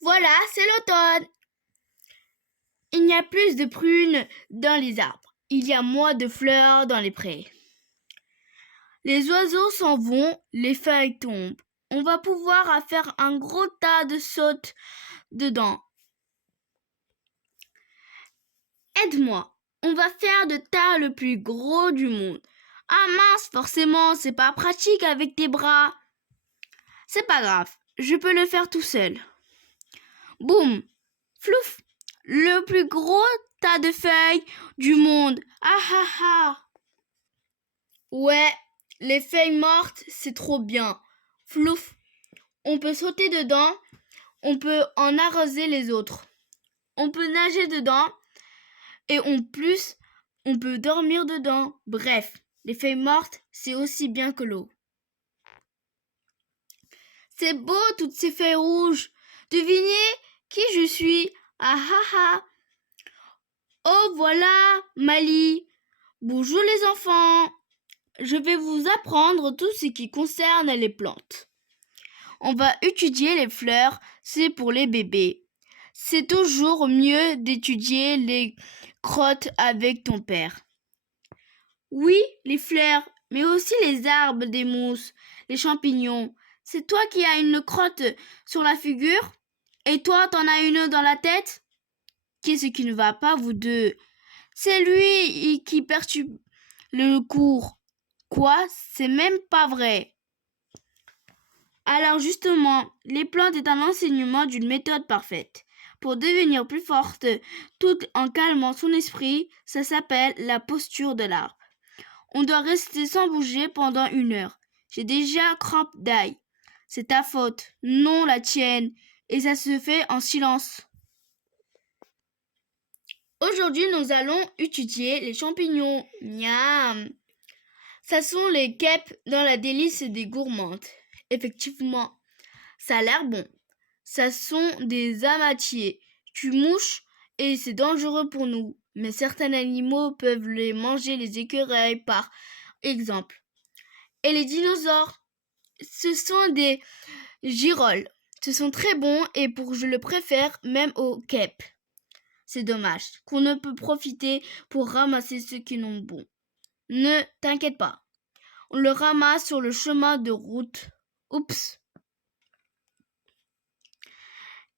Voilà, c'est l'automne. Il n'y a plus de prunes dans les arbres. Il y a moins de fleurs dans les prés. Les oiseaux s'en vont, les feuilles tombent. On va pouvoir faire un gros tas de sautes dedans. Aide-moi. On va faire le tas le plus gros du monde. Ah mince, forcément, c'est pas pratique avec tes bras. C'est pas grave, je peux le faire tout seul. Boum, flouf, le plus gros tas de feuilles du monde. Ah ah ah. Ouais, les feuilles mortes, c'est trop bien. Flouf, on peut sauter dedans, on peut en arroser les autres. On peut nager dedans et en plus, on peut dormir dedans. Bref, les feuilles mortes, c'est aussi bien que l'eau. C'est beau toutes ces feuilles rouges. Devinez qui je suis. Ah ah ah. Oh voilà, Mali. Bonjour les enfants. Je vais vous apprendre tout ce qui concerne les plantes. On va étudier les fleurs, c'est pour les bébés. C'est toujours mieux d'étudier les crottes avec ton père. Oui, les fleurs, mais aussi les arbres, des mousses, les champignons. C'est toi qui as une crotte sur la figure et toi t'en as une dans la tête? Qu'est-ce qui ne va pas, vous deux? C'est lui qui perturbe le cours. Quoi? C'est même pas vrai. Alors justement, les plantes est un enseignement d'une méthode parfaite. Pour devenir plus forte, tout en calmant son esprit, ça s'appelle la posture de l'arbre. On doit rester sans bouger pendant 1 heure. J'ai déjà crampe d'ail. C'est ta faute, non la tienne, et ça se fait en silence. Aujourd'hui, nous allons étudier les champignons. Miam. Ça sont les guêpes dans la délice des gourmandes. Effectivement, ça a l'air bon. Ça sont des amatiers. Tu mouches et c'est dangereux pour nous. Mais certains animaux peuvent les manger, les écureuils par exemple. Et les dinosaures, ce sont des girolles. Ce sont très bons et je le préfère même au guêpes. C'est dommage qu'on ne peut profiter pour ramasser ceux qui n'ont bon. Ne t'inquiète pas. On le ramasse sur le chemin de route. Oups.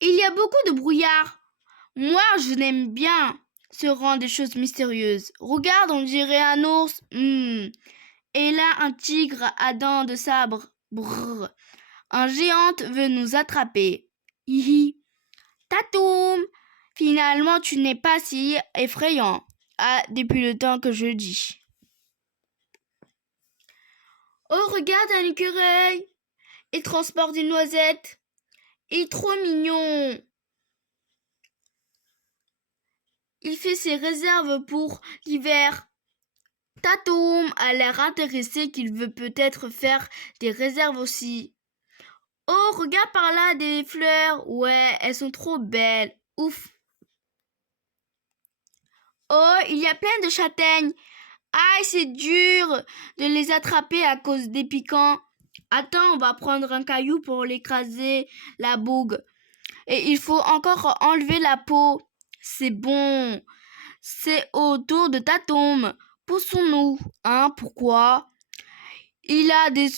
Il y a beaucoup de brouillard. Moi, je l'aime bien. Ce rang des choses mystérieuses. Regarde, on dirait un ours. Et là, un tigre à dents de sabre. Brrr. Un géant veut nous attraper. Hihi. Tatoum. Finalement, tu n'es pas si effrayant. Ah, depuis le temps que je dis. Oh, regarde un écureuil. Il transporte des noisettes. Il est trop mignon. Il fait ses réserves pour l'hiver. Tatoum a l'air intéressé qu'il veut peut-être faire des réserves aussi. Oh, regarde par là des fleurs. Ouais, elles sont trop belles. Ouf. Oh, il y a plein de châtaignes. Aïe, c'est dur de les attraper à cause des piquants. Attends, on va prendre un caillou pour l'écraser, la bougue. Et il faut encore enlever la peau. C'est bon. C'est au tour de Tatoum. Poussons-nous. Hein, pourquoi? Il a des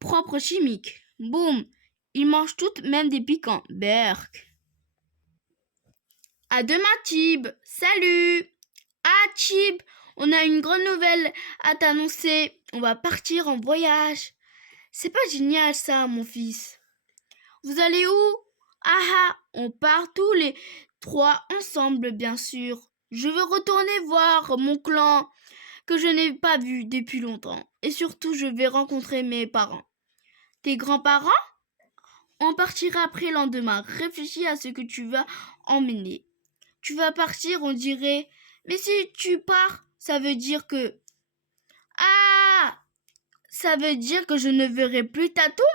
propres chimiques. Boum. Il mange toutes, même des piquants. Berk. À demain, Tib. Salut. Ah, Tib, on a une grande nouvelle à t'annoncer. On va partir en voyage. C'est pas génial ça, mon fils. Vous allez où? Ah, on part tous les 3 ensemble, bien sûr. Je veux retourner voir mon clan que je n'ai pas vu depuis longtemps. Et surtout, je vais rencontrer mes parents. Tes grands-parents? On partira après le lendemain. Réfléchis à ce que tu vas emmener. Tu vas partir, on dirait. Mais si tu pars, ça veut dire que... Ah! Ça veut dire que je ne verrai plus Tatoum?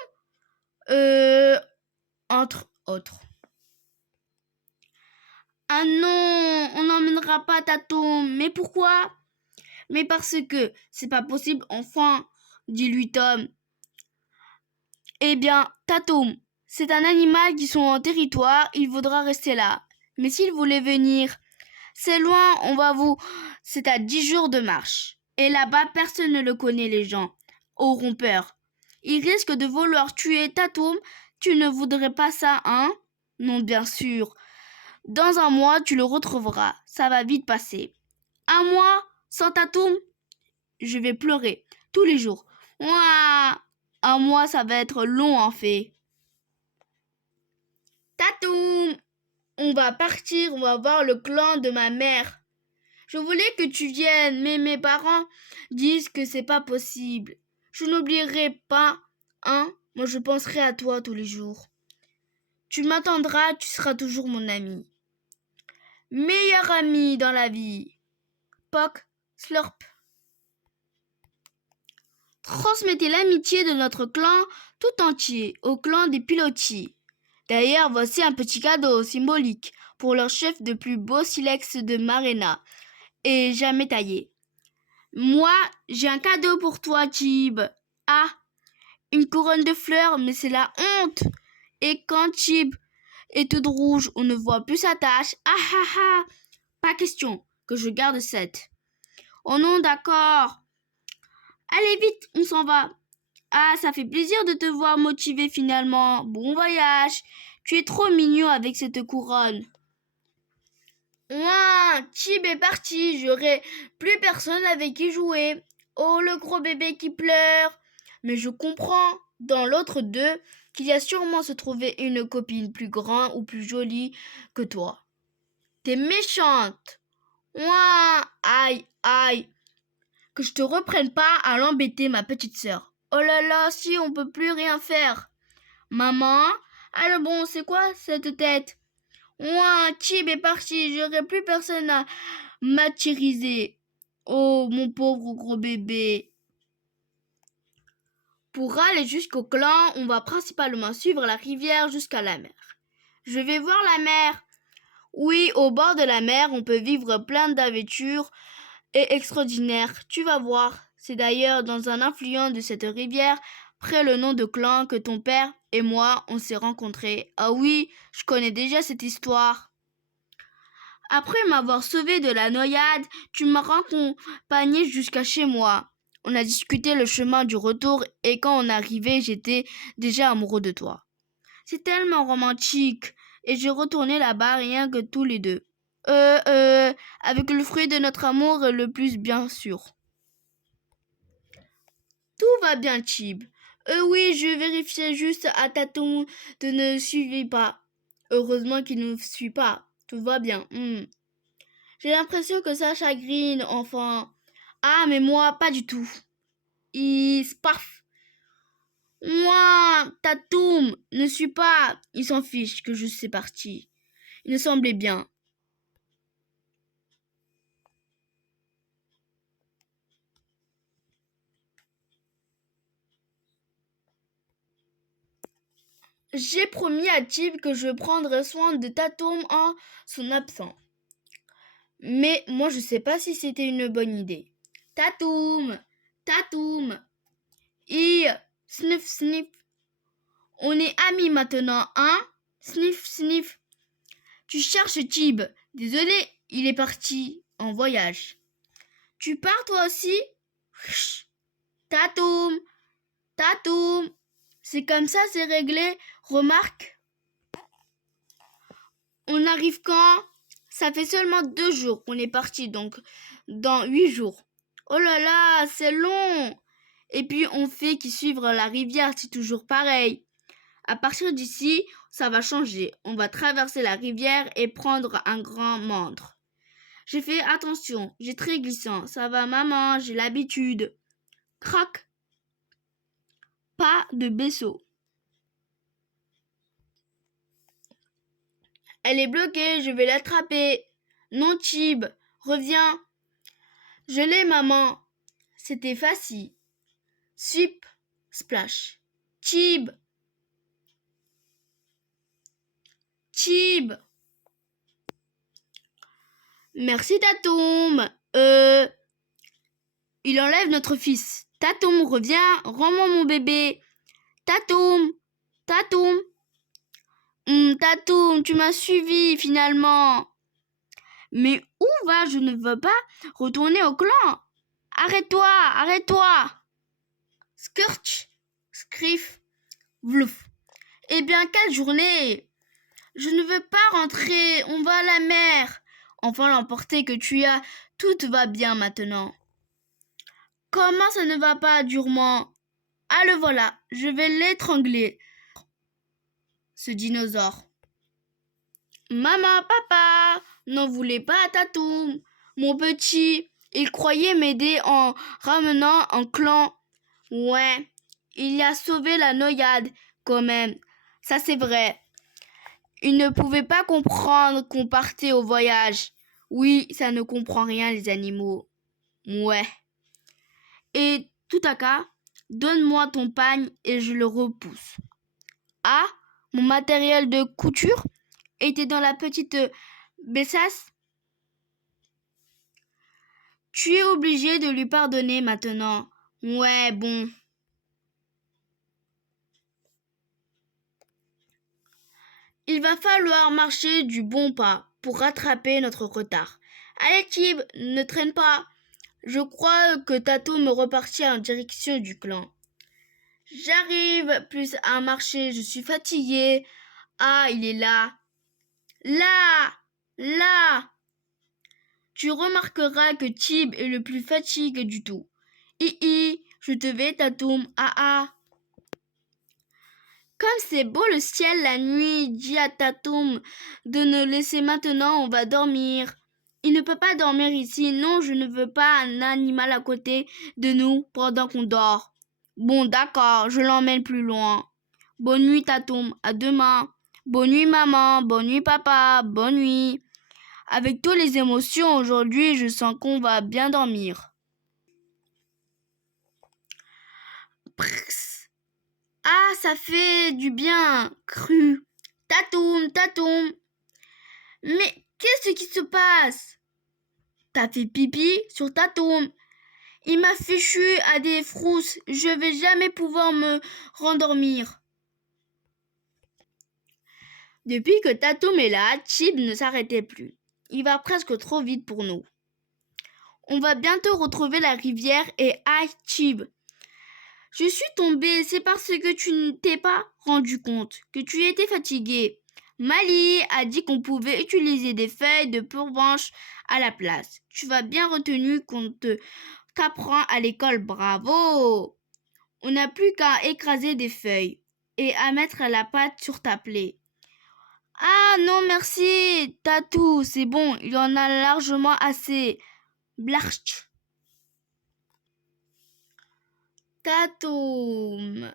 Entre autres. Ah non, on n'emmènera pas Tatoum. Mais pourquoi? Mais parce que c'est pas possible, enfin, dit lui Tom. Eh bien, Tatoum, C'est un animal qui sont en territoire, il voudra rester là. Mais s'il voulait venir, c'est loin, c'est à 10 jours de marche. Et là-bas, personne ne le connaît, les gens auront peur. Il risque de vouloir tuer Tatoum. Tu ne voudrais pas ça, hein? Non, bien sûr. Dans un mois, tu le retrouveras. Ça va vite passer. Un mois sans Tatoum? Je vais pleurer tous les jours. Ouah, un mois, ça va être long en fait. Tatoum, on va partir, on va voir le clan de ma mère. Je voulais que tu viennes, mais mes parents disent que c'est pas possible. Je n'oublierai pas, hein? Moi, je penserai à toi tous les jours. Tu m'attendras, tu seras toujours mon ami. Meilleur ami dans la vie. Poc, slurp. Transmettez l'amitié de notre clan tout entier au clan des pilotis. D'ailleurs, voici un petit cadeau symbolique pour leur chef de plus beau silex de Marena et jamais taillé. Moi, j'ai un cadeau pour toi, Chib. Ah, une couronne de fleurs, mais c'est la honte. Et quand Chib est toute rouge, on ne voit plus sa tache. Ah ah ah, pas question que je garde cette. Oh non, d'accord. Allez vite, on s'en va. Ah, ça fait plaisir de te voir motivé finalement. Bon voyage. Tu es trop mignon avec cette couronne. Ouah, Chib est parti. J'aurai plus personne avec qui jouer. Oh, le gros bébé qui pleure. Mais je comprends, dans l'autre deux, qu'il y a sûrement se trouvé une copine plus grande ou plus jolie que toi. T'es méchante. Ouah, aïe, aïe. Que je te reprenne pas à l'embêter, ma petite sœur. Oh là là, si on peut plus rien faire. Maman, alors bon, c'est quoi cette tête? Ouah, Chib est parti, j'aurai plus personne à m'atiriser. Oh, mon pauvre gros bébé. Pour aller jusqu'au clan, on va principalement suivre la rivière jusqu'à la mer. Je vais voir la mer. Oui, au bord de la mer, on peut vivre plein d'aventures et extraordinaires. Tu vas voir. C'est d'ailleurs dans un affluent de cette rivière, près le nom de clan, que ton père et moi, on s'est rencontrés. Ah oui, je connais déjà cette histoire. Après m'avoir sauvé de la noyade, tu m'as raccompagné jusqu'à chez moi. On a discuté le chemin du retour et quand on arrivait, j'étais déjà amoureux de toi. C'est tellement romantique et j'ai retourné là-bas rien que tous les deux. Avec le fruit de notre amour le plus bien sûr. Tout va bien, Chib. Oui, je vérifiais juste à tâtons de ne suivre pas. Heureusement qu'il ne suit pas. Tout va bien. J'ai l'impression que ça chagrine, enfin. Ah, mais moi, pas du tout. Paf. Moi, Tatoum, ne suis pas. Il s'en fiche que je suis parti. Il me semblait bien. J'ai promis à Chib que je prendrais soin de Tatoum en son absence. Mais moi, je sais pas si c'était une bonne idée. Tatoum, Tatoum, sniff, sniff. On est amis maintenant, hein? Sniff, sniff. Tu cherches Chib. Désolé, il est parti en voyage. Tu pars toi aussi? Tatoum, Tatoum. C'est comme ça, c'est réglé. Remarque. On arrive quand? Ça fait seulement 2 jours qu'on est parti, donc dans 8 jours. Oh là là, c'est long. Et puis on fait qu'y suivre la rivière, c'est toujours pareil. À partir d'ici, ça va changer. On va traverser la rivière et prendre un grand mandre. J'ai fait attention, j'ai très glissant. Ça va maman, j'ai l'habitude. Crac. Pas de vaisseau. Elle est bloquée, je vais l'attraper. Non, Chib, reviens. Je l'ai, maman. C'était facile. Sweep, splash. Chib. Chib. Merci, Tatoum. Il enlève notre fils. Tatoum, reviens, rends-moi mon bébé. Tatoum, Tatoum. Tatoum, tu m'as suivi finalement. Mais où va? Je ne veux pas retourner au clan. Arrête-toi, arrête-toi. Skurch, scriff, vlouf. Eh bien, quelle journée! Je ne veux pas rentrer, on va à la mer. Enfin, l'emporter que tu as, tout va bien maintenant. Comment ça ne va pas durement? Ah, le voilà, je vais l'étrangler. Ce dinosaure. Maman, papa, n'en voulez pas à Tatoum. Mon petit, il croyait m'aider en ramenant un clan. Ouais, il a sauvé la noyade, quand même. Ça, c'est vrai. Il ne pouvait pas comprendre qu'on partait au voyage. Oui, ça ne comprend rien, les animaux. Ouais. Et tout à cas, donne-moi ton pagne et je le repousse. Ah, mon matériel de couture était dans la petite besace. Tu es obligé de lui pardonner maintenant. Ouais, bon. Il va falloir marcher du bon pas pour rattraper notre retard. Allez, Tib, ne traîne pas. Je crois que Tato me repartit en direction du clan. J'arrive plus à marcher, je suis fatiguée. Ah, il est là. Là, là. Tu remarqueras que Tib est le plus fatigué du tout. Je te vais, Tatoum. Ah ah. Comme c'est beau le ciel la nuit, dit à Tatoum de ne laisser maintenant, on va dormir. Il ne peut pas dormir ici, non, je ne veux pas un animal à côté de nous pendant qu'on dort. Bon, d'accord, je l'emmène plus loin. Bonne nuit, Tatoum, à demain. Bonne nuit, maman, bonne nuit, papa, bonne nuit. Avec toutes les émotions aujourd'hui, je sens qu'on va bien dormir. Prrrs. Ah, ça fait du bien, cru. Tatoum, Tatoum. Mais qu'est-ce qui se passe? T'as fait pipi sur Tatoum. Il m'a fichu à des frousses. Je vais jamais pouvoir me rendormir. Depuis que Tatoum est là, Chib ne s'arrêtait plus. Il va presque trop vite pour nous. On va bientôt retrouver la rivière et aïe, Chib. Je suis tombée, c'est parce que tu ne t'es pas rendu compte que tu étais fatiguée. Mali a dit qu'on pouvait utiliser des feuilles de pourvenche à la place. Tu vas bien retenu qu'on t'apprend à l'école, bravo! On n'a plus qu'à écraser des feuilles et à mettre la pâte sur ta plaie. Ah non merci, Tatou, c'est bon, il en a largement assez. Blarch. Tatoum.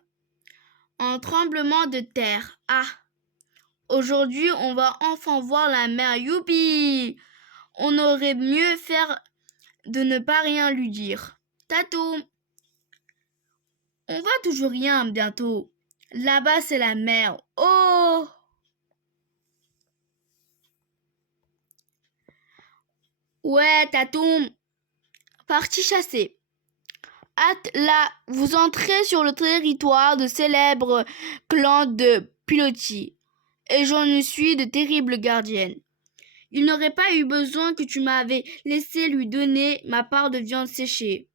Un tremblement de terre. Ah. Aujourd'hui, on va enfin voir la mer. Youpi! On aurait mieux faire de ne pas rien lui dire. Tatoum. On va toujours rien bientôt. Là-bas, c'est la mer. Oh! Ouais, Tatoum. Parti chasser. Hâte là, vous entrez sur le territoire de célèbre clan de Piloti. Et j'en suis de terrible gardienne. Il n'aurait pas eu besoin que tu m'avais laissé lui donner ma part de viande séchée.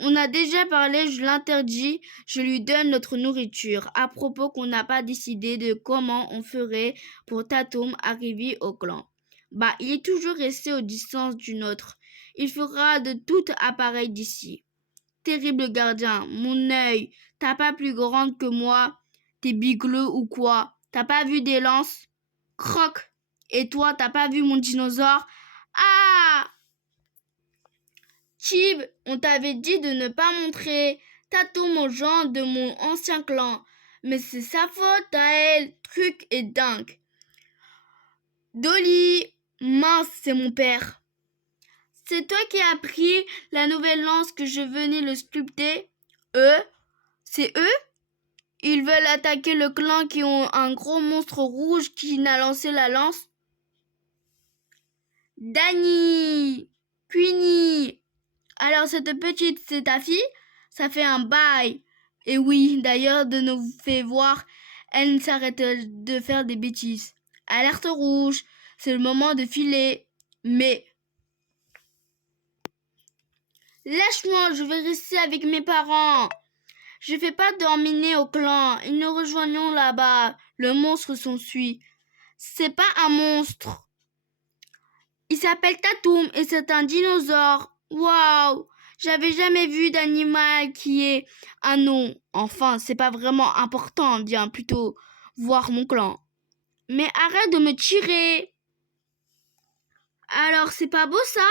On a déjà parlé, je l'interdis, je lui donne notre nourriture. À propos qu'on n'a pas décidé de comment on ferait pour Tatoum arriver au clan. Bah, il est toujours resté aux distances du nôtre. Il fera de tout appareil d'ici. Terrible gardien, mon œil, t'as pas plus grande que moi? T'es bigleux ou quoi? T'as pas vu des lances? Croc! Et toi, t'as pas vu mon dinosaure? Ah! Chib, on t'avait dit de ne pas montrer Tatoum aux gens de mon ancien clan. Mais c'est sa faute à elle, truc est dingue. Dolly, mince, c'est mon père. C'est toi qui as pris la nouvelle lance que je venais le sculpter? Eux? C'est eux? Ils veulent attaquer le clan qui ont un gros monstre rouge qui n'a lancé la lance? Dani! Queenie! Alors cette petite, c'est ta fille? Ça fait un bail. Et oui, d'ailleurs, de nous fait voir, Elle ne s'arrête de faire des bêtises. Alerte rouge, c'est le moment de filer. Mais lâche-moi, je vais rester avec mes parents. Je fais pas d'emmener au clan. Ils nous rejoignons là-bas. Le monstre s'ensuit. C'est pas un monstre. Il s'appelle Tatoum et c'est un dinosaure. Waouh! J'avais jamais vu d'animal qui ait un nom. Enfin, c'est pas vraiment important. Viens plutôt voir mon clan. Mais arrête de me tirer. Alors, c'est pas beau ça?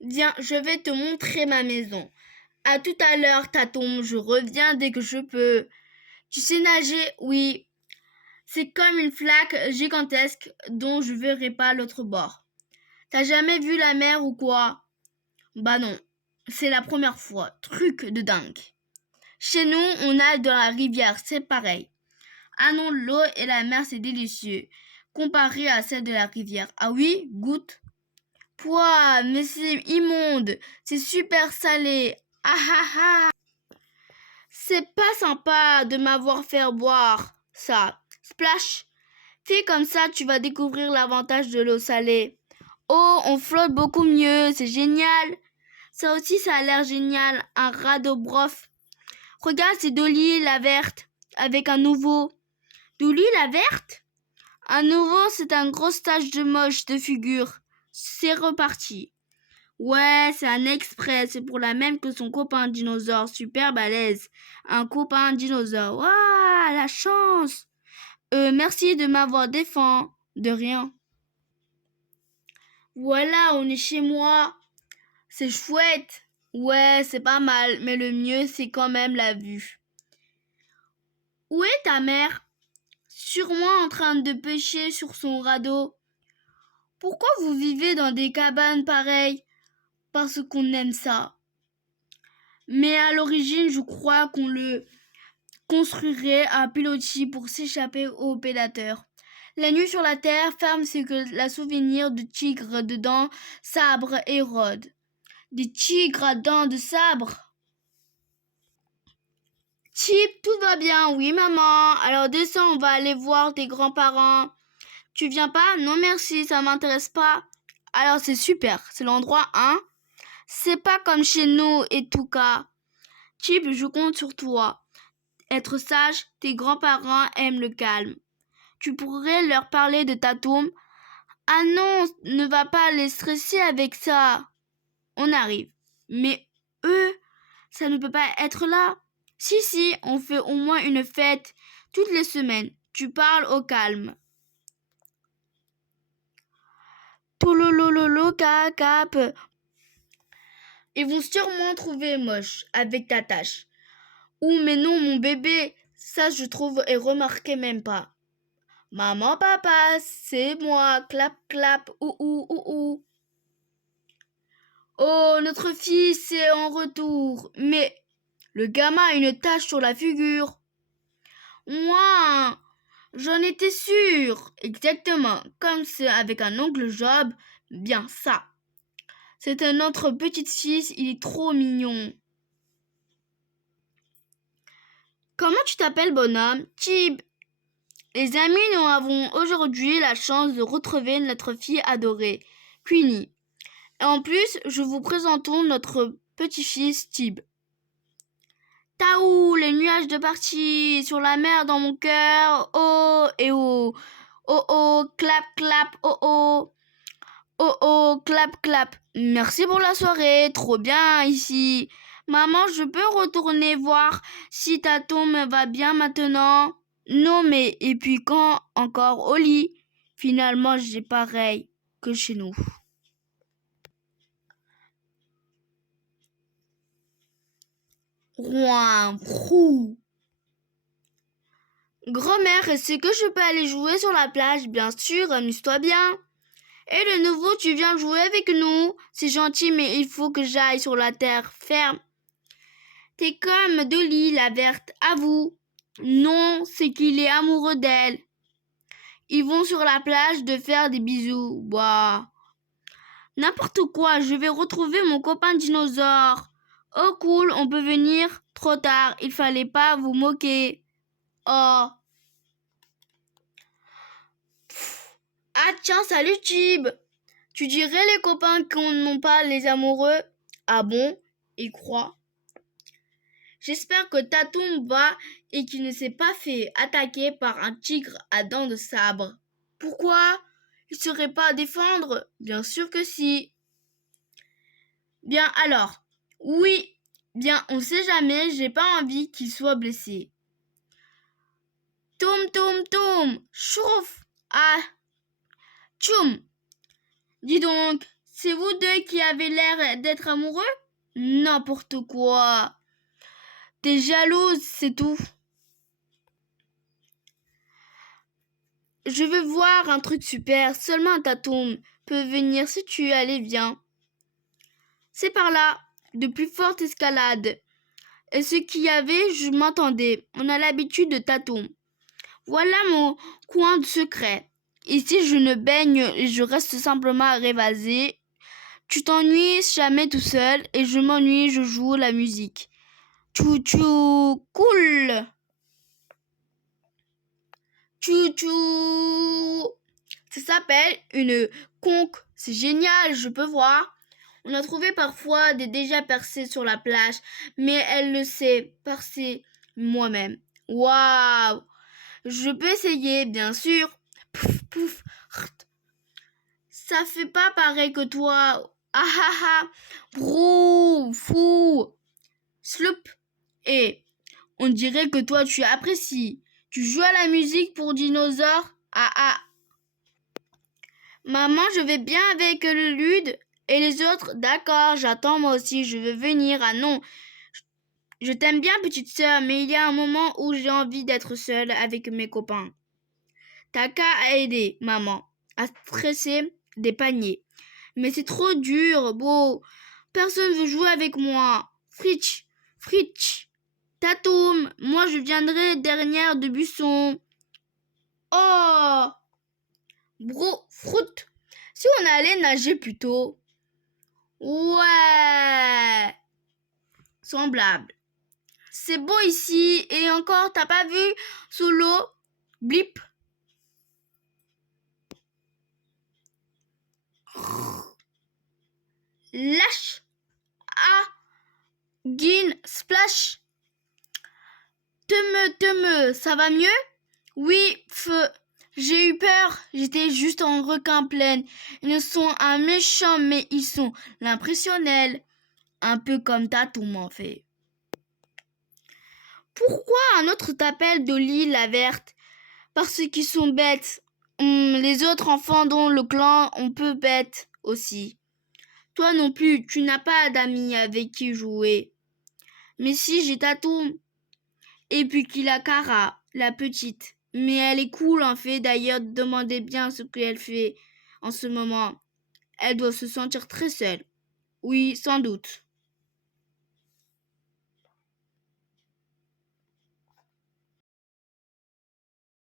Viens, je vais te montrer ma maison. À tout à l'heure, Tatoum. Je reviens dès que je peux. Tu sais nager? Oui. C'est comme une flaque gigantesque dont je verrai pas l'autre bord. T'as jamais vu la mer ou quoi? Bah non, c'est la première fois. Truc de dingue. Chez nous, on nage dans la rivière, c'est pareil. Ah non, l'eau et la mer, c'est délicieux. Comparé à celle de la rivière. Ah oui, goûte. Pouah, mais c'est immonde. C'est super salé. Ah ah ah. C'est pas sympa de m'avoir fait boire ça. Splash. Fais comme ça, tu vas découvrir l'avantage de l'eau salée. Oh, on flotte beaucoup mieux, c'est génial. Ça aussi, ça a l'air génial, un radeau brof. Regarde, c'est Dolly la verte, avec un nouveau. Dolly la verte? Un nouveau, c'est un gros stage de moche de figure. C'est reparti. Ouais, c'est un exprès, c'est pour la même que son copain dinosaure, super balèze. Un copain dinosaure. Waouh, la chance! Merci de m'avoir défendu. De rien. Voilà, on est chez moi. C'est chouette. Ouais, c'est pas mal, mais le mieux, c'est quand même la vue. Où est ta mère? Sûrement en train de pêcher sur son radeau. Pourquoi vous vivez dans des cabanes pareilles? Parce qu'on aime ça. Mais à l'origine, je crois qu'on le construirait à pilotis pour s'échapper aux prédateurs. La nuit sur la terre, ferme, c'est que la souvenir de tigres de dents, sabre et rôde. Des tigres à dents de sabre. Chip, tout va bien, oui maman. Alors descends, on va aller voir tes grands-parents. Tu viens pas? Non merci, ça m'intéresse pas. Alors c'est super, c'est l'endroit, hein? C'est pas comme chez nous et tout cas. Chip, je compte sur toi. Être sage, tes grands-parents aiment le calme. Tu pourrais leur parler de Tatoum. Ah non, ne va pas les stresser avec ça. On arrive. Mais eux, ça ne peut pas être là. Si, on fait au moins une fête toutes les semaines. Tu parles au calme. Tololololo cap. Ils vont sûrement trouver moche avec ta tâche. Ou mais non, mon bébé, ça je trouve et remarquez même pas. Maman, papa, c'est moi, clap, clap, ou. Oh, notre fils est en retour. Mais le gamin a une tache sur la figure. Moi, j'en étais sûre. Exactement, comme c'est avec un oncle Job, bien ça. C'est un autre petit-fils, il est trop mignon. Comment tu t'appelles, bonhomme? Tib. Les amis, nous avons aujourd'hui la chance de retrouver notre fille adorée, Queenie. Et en plus, je vous présentons notre petit-fils Tib. Taou, les nuages de partie sur la mer dans mon cœur. Oh et oh. Oh, clap, clap, oh. Oh, clap, clap. Merci pour la soirée, trop bien ici. Maman, je peux retourner voir si Tatoum va bien maintenant? Non, mais et puis quand encore au lit? Finalement, j'ai pareil que chez nous. Rouen, frou. Grand-mère, est-ce que je peux aller jouer sur la plage? Bien sûr, amuse-toi bien. Et de nouveau, tu viens jouer avec nous? C'est gentil, mais il faut que j'aille sur la terre ferme. T'es comme Dolly, la verte, à vous. Non, c'est qu'il est amoureux d'elle. Ils vont sur la plage de faire des bisous. Bah. N'importe quoi, je vais retrouver mon copain dinosaure. Oh cool, on peut venir? Trop tard, il fallait pas vous moquer. Oh. Ah tiens, salut Chib. Tu dirais les copains qu'on n'ont pas les amoureux? Ah bon? Ils croient. J'espère que Tatoum va et qu'il ne s'est pas fait attaquer par un tigre à dents de sabre. Pourquoi? Il serait pas à défendre? Bien sûr que si. Bien alors. Oui. Bien, on sait jamais, j'ai pas envie qu'il soit blessé. Toum toum toum. Chouf. Ah. Tchoum. Dis donc, c'est vous deux qui avez l'air d'être amoureux? N'importe quoi. T'es jalouse, c'est tout. Je veux voir un truc super, seulement un Tatoum peut venir si tu allais bien. C'est par là, de plus fortes escalades. Et ce qu'il y avait, je m'entendais. On a l'habitude de Tatoum. Voilà mon coin de secret. Ici, je ne baigne et je reste simplement à rêvaser. Tu t'ennuies jamais tout seul et je m'ennuie, je joue la musique. Tchou-tchou, cool. Tchou-tchou. Ça s'appelle une conque. C'est génial, je peux voir. On a trouvé parfois des déjà percées sur la plage, mais elle le sait percer moi-même. Waouh! Je peux essayer, bien sûr. Pouf, pouf. Ça fait pas pareil que toi. Ah ah ah. Brou, fou. Sloup. Et on dirait que toi tu apprécies. Tu joues à la musique pour dinosaures? Ah ah. Maman, je vais bien avec le lude. Et les autres? D'accord, j'attends moi aussi, je veux venir. Ah non. Je t'aime bien, petite sœur, mais il y a un moment où j'ai envie d'être seule avec mes copains. T'as qu'à aider, maman, à stresser des paniers. Mais c'est trop dur, beau. Personne veut jouer avec moi. Fritsch, Fritsch. Tatoum, moi je viendrai dernière de buisson. Oh! Bro, froute. Si on allait nager plus tôt. Ouais. Semblable. C'est beau ici. Et encore, t'as pas vu sous l'eau? Blip. Lâche. Ah. Guin. Splash. Te ça va mieux? Oui, feu. J'ai eu peur. J'étais juste en requin pleine. Ils sont un méchant, mais ils sont l'impressionnel. Un peu comme Tatoum en fait. Pourquoi un autre t'appelle Dolly la verte? Parce qu'ils sont bêtes. Les autres enfants dans le clan, on peut bête aussi. Toi non plus, tu n'as pas d'amis avec qui jouer. Mais si, j'ai Tatoum. Et puis qu'il a Kara, la petite. Mais elle est cool en fait, d'ailleurs, demandez bien ce qu'elle fait en ce moment. Elle doit se sentir très seule. Oui, sans doute.